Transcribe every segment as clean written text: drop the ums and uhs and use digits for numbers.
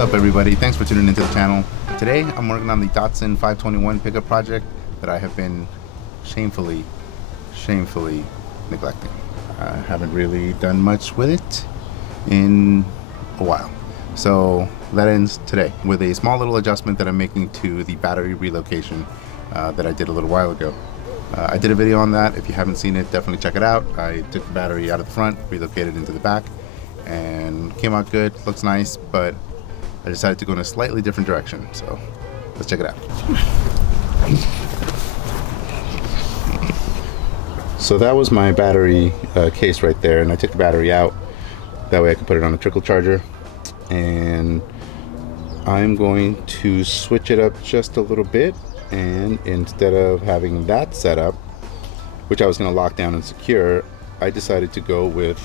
up, everybody? Thanks for tuning into the channel. Today I'm working on the Datsun 521 pickup project that I have been shamefully neglecting. I haven't really done much with it in a while. So that ends today with a small little adjustment that I'm making to the battery relocation that I did a little while ago. I did a video on that. If you haven't seen it, definitely check it out. I took the battery out of the front, relocated into the back, and came out good. Looks nice, but I decided to go in a slightly different direction. So let's check it out. So that was my battery case right there, and I took the battery out. That way I could put it on a trickle charger. And I'm going to switch it up just a little bit, and instead of having that set up, which I was going to lock down and secure, I decided to go with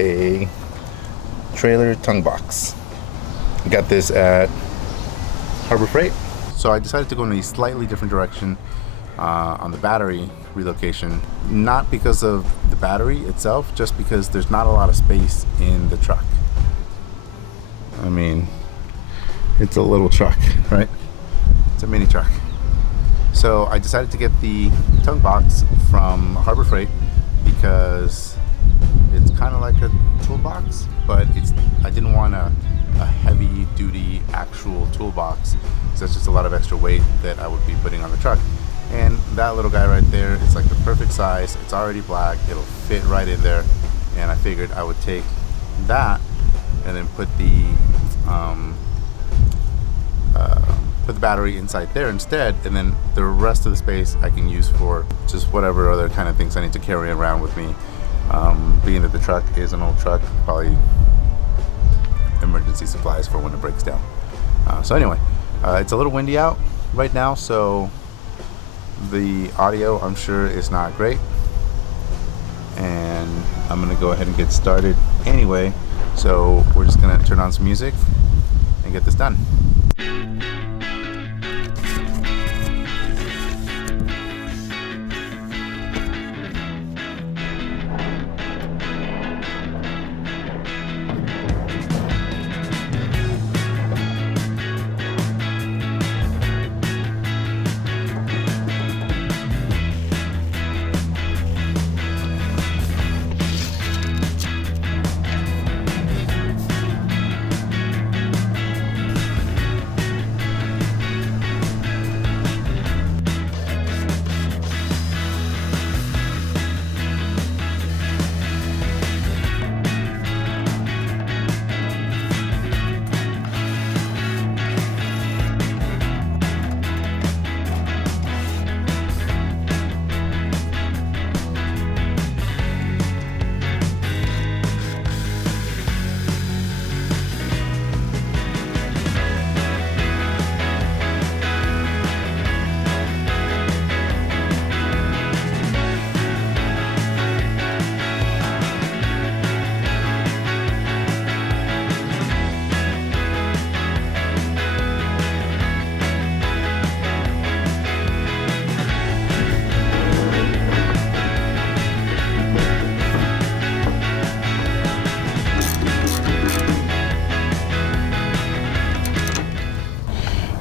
a trailer tongue box. I got this at Harbor Freight. So I decided to go in a slightly different direction on the battery relocation, not because of the battery itself, just because there's not a lot of space in the truck. I mean, it's a little truck, right? It's a mini truck. So I decided to get the tongue box from Harbor Freight because it's kind of like a toolbox, but I didn't want a heavy duty actual toolbox, because that's just a lot of extra weight that I would be putting on the truck. And that little guy right there, it's like the perfect size. It's already black, it'll fit right in there, and I figured I would take that and then put the battery inside there instead, and then the rest of the space I can use for just whatever other kind of things I need to carry around with me. Being that the truck is an old truck, probably emergency supplies for when it breaks down. So anyway, it's a little windy out right now, so the audio, I'm sure, is not great, and I'm gonna go ahead and get started anyway. So we're just gonna turn on some music and get this done.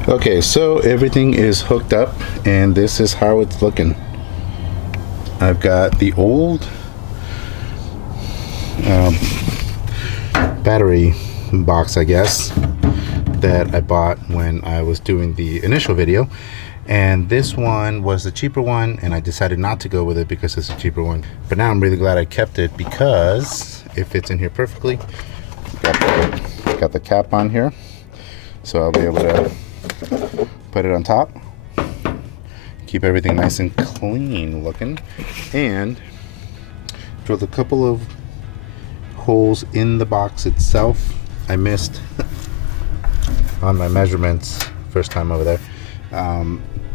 Okay, so everything is hooked up, and this is how it's looking. I've got the old battery box, I guess, that I bought when I was doing the initial video, and this one was the cheaper one, and I decided not to go with it because it's a cheaper one. But now I'm really glad I kept it because it fits in here perfectly. Got the cap on here, so I'll be able to put it on top, keep everything nice and clean looking, and drilled a couple of holes in the box itself. I missed on my measurements first time over there,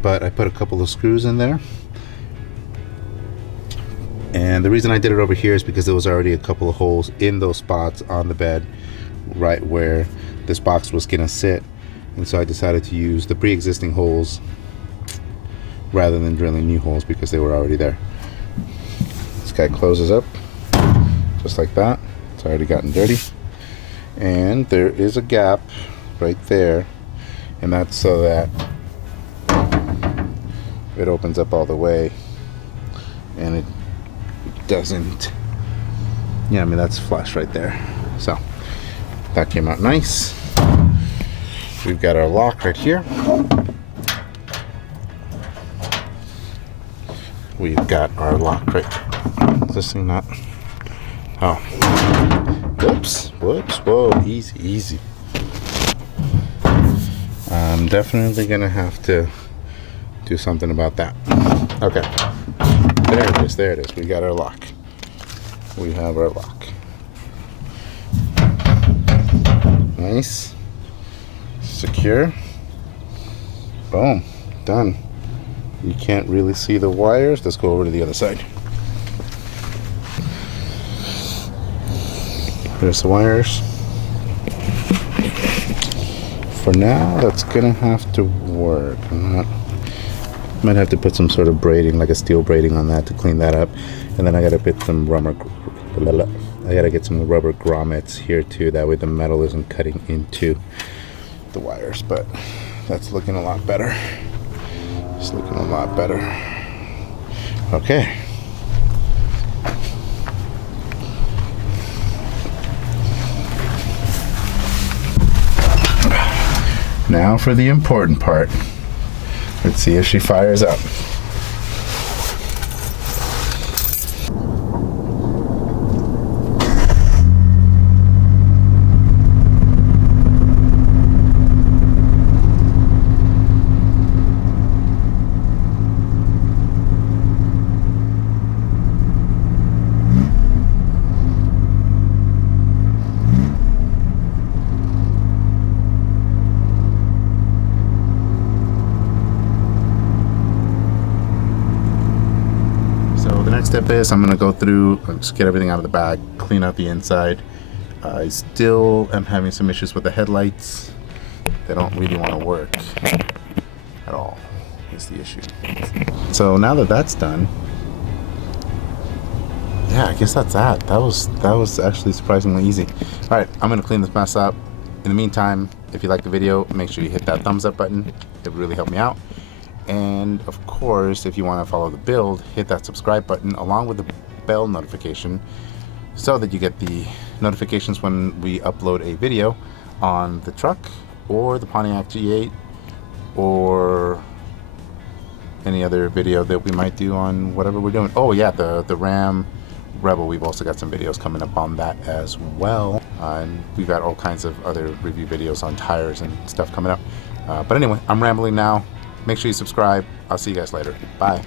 but I put a couple of screws in there, and the reason I did it over here is because there was already a couple of holes in those spots on the bed right where this box was gonna sit. And so I decided to use the pre-existing holes rather than drilling new holes because they were already there. This guy closes up just like that. It's already gotten dirty. And there is a gap right there, and that's so that it opens up all the way and it doesn't, yeah, I mean, that's flush right there. So that came out nice. We've got our lock right here. We've got our lock right, is this thing not, oh, whoops, whoa, easy. I'm definitely gonna have to do something about that. Okay, there it is, we got our lock. We have our lock. Nice, secure, boom, done. You can't really see the wires. Let's go over to the other side. There's the wires. For now, that's gonna have to work. Might have to put some sort of braiding, like a steel braiding on that to clean that up. And then I gotta put some rubber, I gotta get some rubber grommets here too. That way the metal isn't cutting into the wires, but that's looking a lot better. It's looking a lot better. Okay. Now for the important part. Let's see if she fires up. Next step is I'm gonna go through, just get everything out of the bag, clean out the inside. I still am having some issues with the headlights. They don't really want to work at all, is the issue. So now that that's done, yeah, I guess that's that. That was actually surprisingly easy. All right, I'm gonna clean this mess up. In the meantime, if you like the video, make sure you hit that thumbs up button. It would really help me out. And of course, if you want to follow the build, hit that subscribe button along with the bell notification so that you get the notifications when we upload a video on the truck or the Pontiac G8 or any other video that we might do on whatever we're doing. Oh yeah, the Ram Rebel, we've also got some videos coming up on that as well. And we've got all kinds of other review videos on tires and stuff coming up. But anyway, I'm rambling now. Make sure you subscribe. I'll see you guys later. Bye.